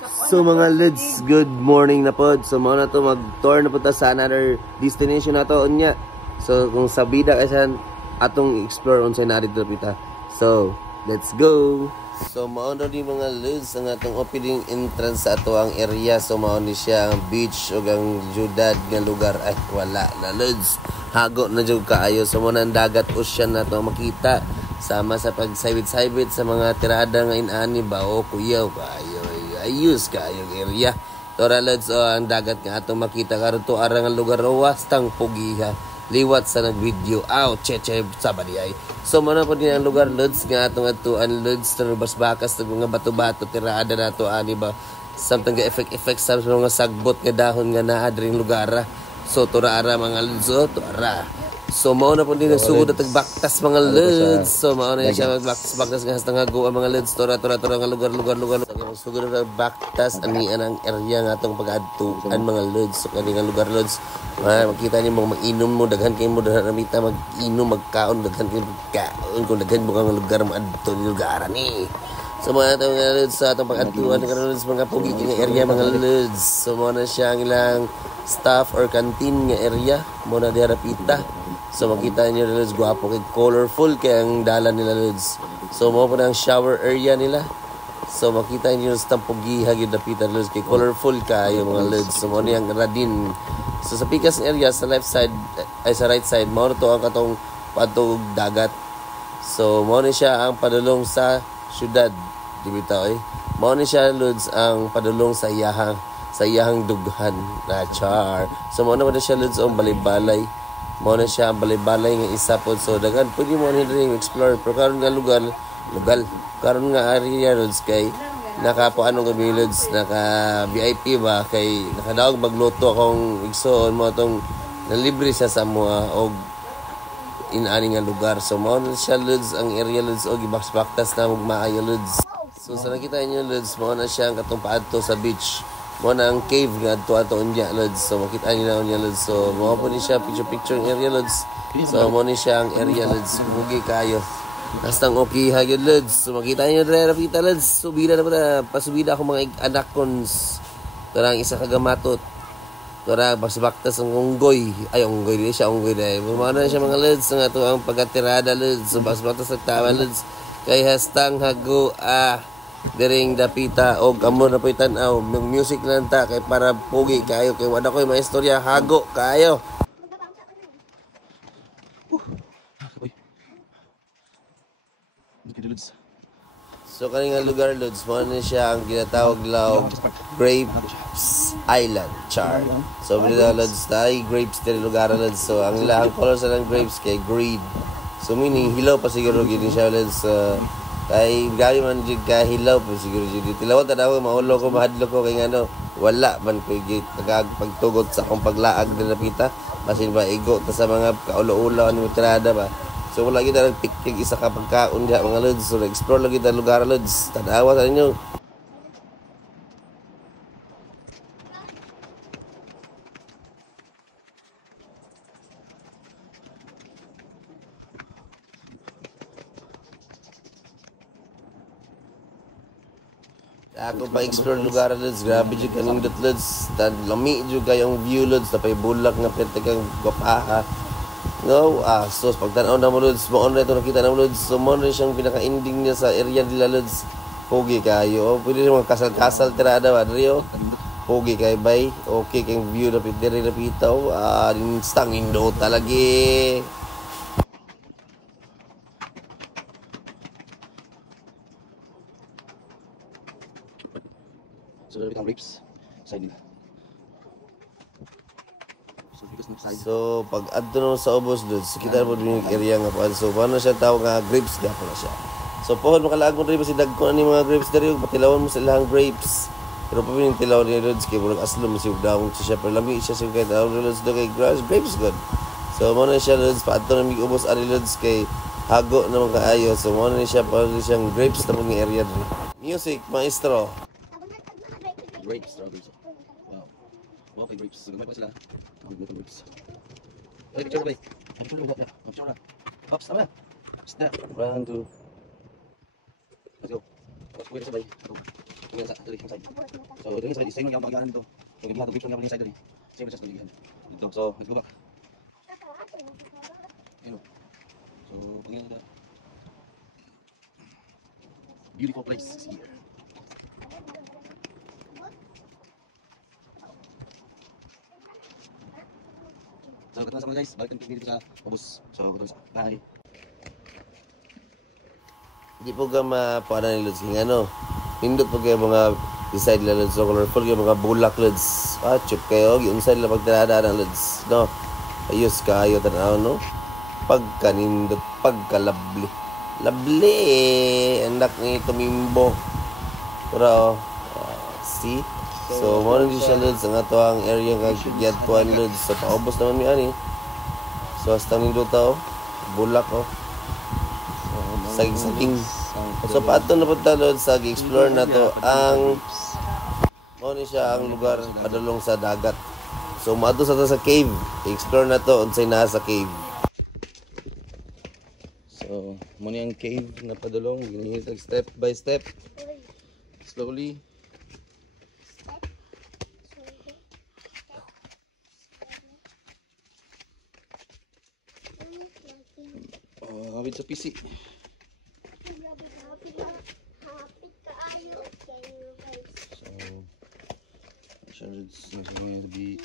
So mga Lods, good morning na pod. So mao na to mag-tour na punta sa another destination na to unya. So kung sa bida kasi atong explore unsay na dito pita. So, let's go. So mao na di mga Lods ang atong opening entrance sa ato ang area. So mao ni siya ang beach o ang syudad nga lugar. Ay wala na Lods. Hago na jud kaayo. So mao na ang dagat ocean na to makita. Sama sa pagsaybit-saybit sa mga tirada nga inani ba o kuyaw kayo ayos kayo area tora Lods ang dagat nga atong makita karon to ara nga lugar wastang pugiha liwat sa nagvideo cheche sabadi ay so mano po din ang lugar Lods nga atong atuan Lods terbas bakas ng mga bato-bato tirada nato ani ba samtang ga effect sa mga sagbot nga dahon nga naa dring lugar so tora ara mga Lods to ara. So mao na po din sugod at tagbaktas mga Lods. So mao na siya magbaktas nga hasta nga go ang mga Lods tora nga lugar. So sugod na baktas ani ang area nga atong pag-adtuan mga Lods. So kani nga lugar Lods. Makita nimo mag-inom mo daghan kay mo daghan ramita mag-inom magkaon daghan kay magkaon kung daghan mo nga lugar maadto ni lugar ni. So mga atong mga Lods sa atong pag-adtuan nga Lods mga pugi nga area mga Lods. So mao na siya ang ilang staff or canteen nga area mo na diha rapita. So makita niyo Lods, guwapo kay colorful kay ang dalan nila Lods. So mao po na ang shower area nila. So makita niyo sa tampugiha gyud dapitan Lods kay colorful kayo mga Lods. So mao ni ang radin. So sa pikas area sa left side ay sa right side mao to ang katong padtog dagat. So mao ni siya ang padulong sa syudad di bitaw mao ni siya Lods ang padulong sa iyahang dughan na char. So mao na siya Lods ang balay-balay. Mao na siya ang balay-balay nga isa pod so daghan pwede mo ni explore pero karon nga lugar karon nga area Lods kay nakapuano nga Lods naka VIP ba kay nakadaog magluto akong igsoon mo tong nalibre siya sa mga og inaani nga lugar so mao na siya Lods ang area Lods og ibaktas na magmaayo Lods. So sa nakita niyo Lods mao na siya ang katong paadto sa beach. Mo na ang cave nga ato unya Lods. So makita niyo na unya Lods. So mo po ni siya picture area Lods. So mo ni siya ang area Lods. Mugi kayo. Bastang okay ha gyud Lods. So makita niyo dere rapita Lods. Subida na pa pasubida ako mga anak kons. Tarang isa ka gamatot. Tora basbaktas ang unggoy. Ay unggoy di siya unggoy dai. Mo na siya mga Lods nga to ang pagatirada Lods. So basbaktas sa tawa Lods. Kay hastang hago diring dapita og amo na po'y tan-aw music lang ta kay para pugi kayo kay wala ko'y maistorya hago kayo. So kani nga lugar Lods mo na siya ang ginatawag law Grapes Island char. So dito Lods tay grapes diri lugar Lods. So ang ilang color sa ng grapes kay green. So meaning hilaw pa siguro gid siya Lods. Kay gabi man jud ka hilaw po siguro jud tilaw ta daw maulo ko mahadlo ko kay ngano wala man ko gid pagtugot sa akong paglaag na napita basin ba igo ta sa mga kaulo-ulo ani tirada ba so wala gid ang pikpik isa ka pagkaon diha mga Lods so explore lagi ta lugar Lods tanawa sa inyo. Ako pa explore lugar Lods, grabe jud kaning Lods, tan lami jud kayong view Lods, tapay bulak nga pertikang gupaha. No, so pagtan-aw na mo Lods, mo na ito nakita na mo Lods, so mo na siyang pinaka-ending niya sa area nila Lods. Pogi kayo, pwede siya mga kasal-kasal tirada ba, Rio? Pogi kayo bay, okay kayong view na diri na pitaw, instang indo talagi. So, itong grapes side nila. So, pag adto na sa ubos Lods, kita mo din yung area nga po. So, paano siya tawag nga grapes gapo na siya. So, pohon makalaag mo rin si dagko ni mga grapes diri patilawan mo sa ilang grapes. Pero pa yung tilaw ni Lods kay murag aslo mo si dawon siya pero lami siya sa kay daw Lods do kay grapes good. So, mo na siya Lods paadto na mig ubos ari Lods kay hago naman kaayo. So, mo na siya pa siyang grapes na mga area diri. Music maestro. Grapes, strawberries. Wow. Wow, kay grapes. So, gamay pa sila. Ang good grapes. Ay, picture ba? Picture ba? Picture na. Ops, tama. Snap. 1, 2. Let's go. Wait, sabay. Kaya sa dali sa side. So dali sa side same yung pag-aano dito. So gihan to picture nga sa side dali. Same just dali dito. So let's go back. Hello. So pagyan kita. Beautiful place here. So katong sa mga guys, balik dito sa Obus. So katong sa bye. Di po ka mapaana ni Lods kaya ano. Hindot po kayo mga decide na Lods. So colorful kayo mga bulak Lods. Chip kayo. Yung side na pagtanada ng Lods. No? Ayos kayo tanaw no? Pagkanindot. Pagkalabli. Labli. Anak ni Tumimbo. Pero see? So mo din siya Lods. Ang ato ang area nga gyadtuan Lods. So paubos naman mi ani. So hasta nindot tao. Bulak oh. Saging. So pato na punta Lods sa explore na to ang ni siya ang lugar padulong sa dagat. So maadto sa to sa cave. Explore na to unsay naa sa cave. So mo ni ang cave na padulong ginihitag step by step. Slowly. Hawid sa PC. So, nasa be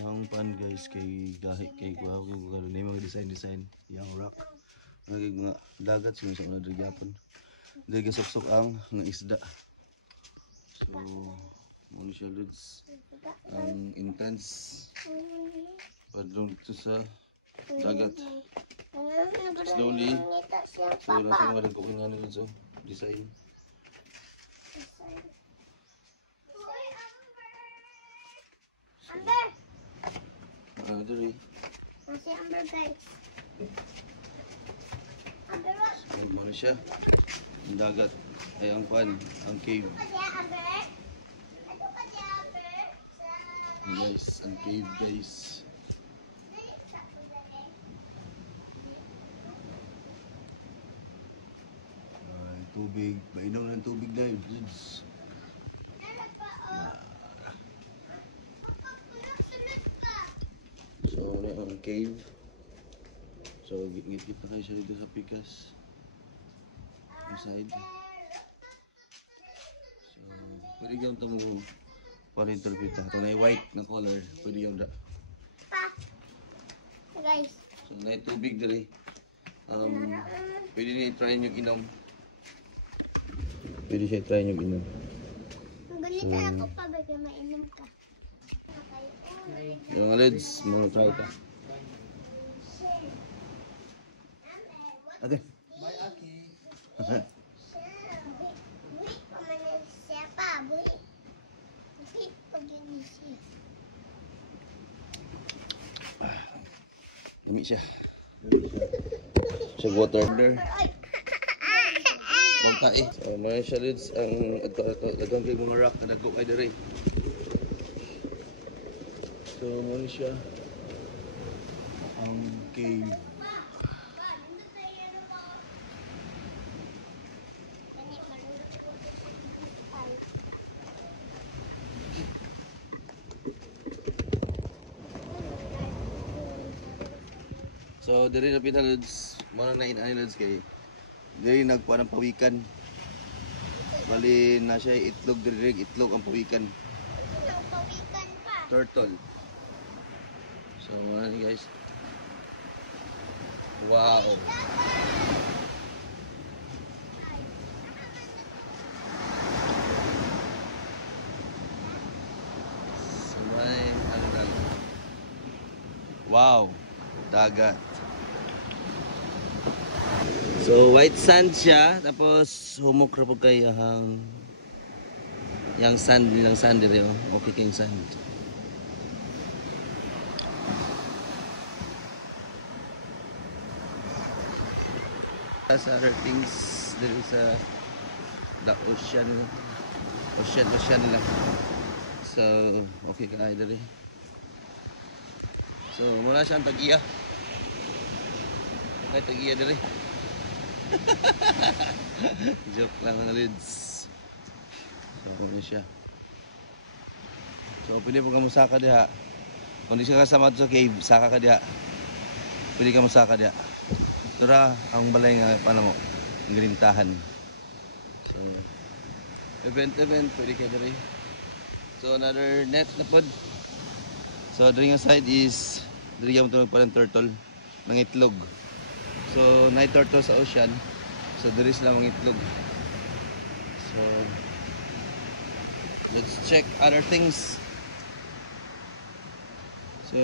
ang pan guys kay gahi kay kuha ko karon ni mga design yang rock nagig mga dagat sa mga drigapon diri sok ang nga isda. So mo ni siya Lods ang intense padung dito sa dagat. Slowly. So nasa mga dagko nga nila so design. Diri. Masih Amber guys. Amber what? So mo ni siya ang dagat ay ang pan ang cave. Guys, ang cave guys. Tubig, mainom ng tubig na yun. So, ano ang cave. So, ngit-ngit na kayo siya dito sa pikas. Inside. So, pwede gawin ito mo pa-interpret. Ito na yung white na color. Pwede gawin ito. Guys. So, na yung tubig dali. Pwede niya i-try yung inom. Pwede siya i-try yung inom. Ganito ako pa ba kaya mainom ka? Yung mga Lods, mga try ka. Okay. Bye, Aki. Buhi pa man siya pa. Buhi pa gini siya. Dami siya. Siya water order. Magtae. So, mga siya Lods, ang dagang kay mga rock na nagko kay dere. So, mga siya ang cave. So, diri na pita Lods, mga na Lods kay diri nagkuha ng pawikan. Bali na siya itlog diri, itlog ang pawikan. Pawikan pa. Turtle. So, mga ni guys. Wow. So, may ano lang. Wow. Dagat. So white sand siya tapos humok ra pud kay yang sand dire oh. Okay kay sand. Sa other things there is the ocean lang. So okay ka dire. So muna siyang tag-iya. Ay tag-iya dire. Joke lang mga lids. So, ano siya. So, pwede po ka musaka diha. Kung di ka kasama sa cave, saka ka diha. Pwede ka musaka diha. Tura, ang balay nga, paano mo, ang galintahan. So, event, pwede ka diri. So, another net na pod. So, diri nga side is, diri ka matulog pa ng turtle, ng itlog. So, night turtle sa ocean. So, diri sila mga itlog. So, let's check other things. So,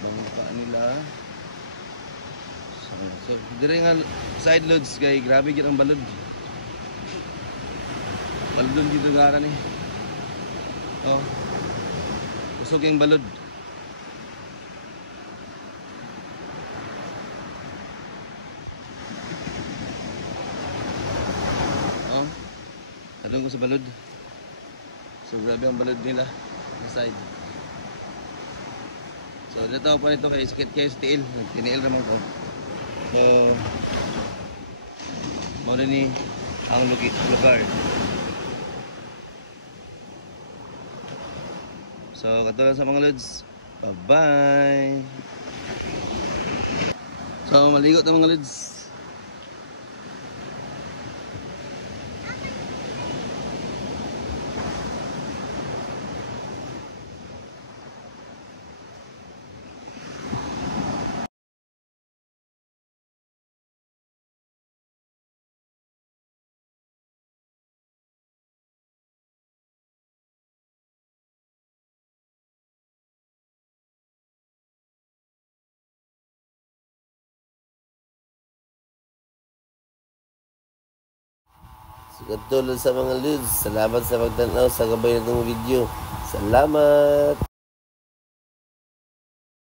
bangka nila. So, diri nga side loads kay grabe gyud ang balod. Balod dito ngaran eh. Oh. Kusog yung balod. Oh. Kadung ko sa balod. So grabe ang balod nila sa side. So dito pa nito kay sakit kayo sa tiil. Tiniil naman ko. So mao ni ang lugar. So katulad sa mga lods. Bye-bye. So maligot na mga lods. Katulad sa mga lods, salamat sa pagtanaw sa gabay na itong video. Salamat!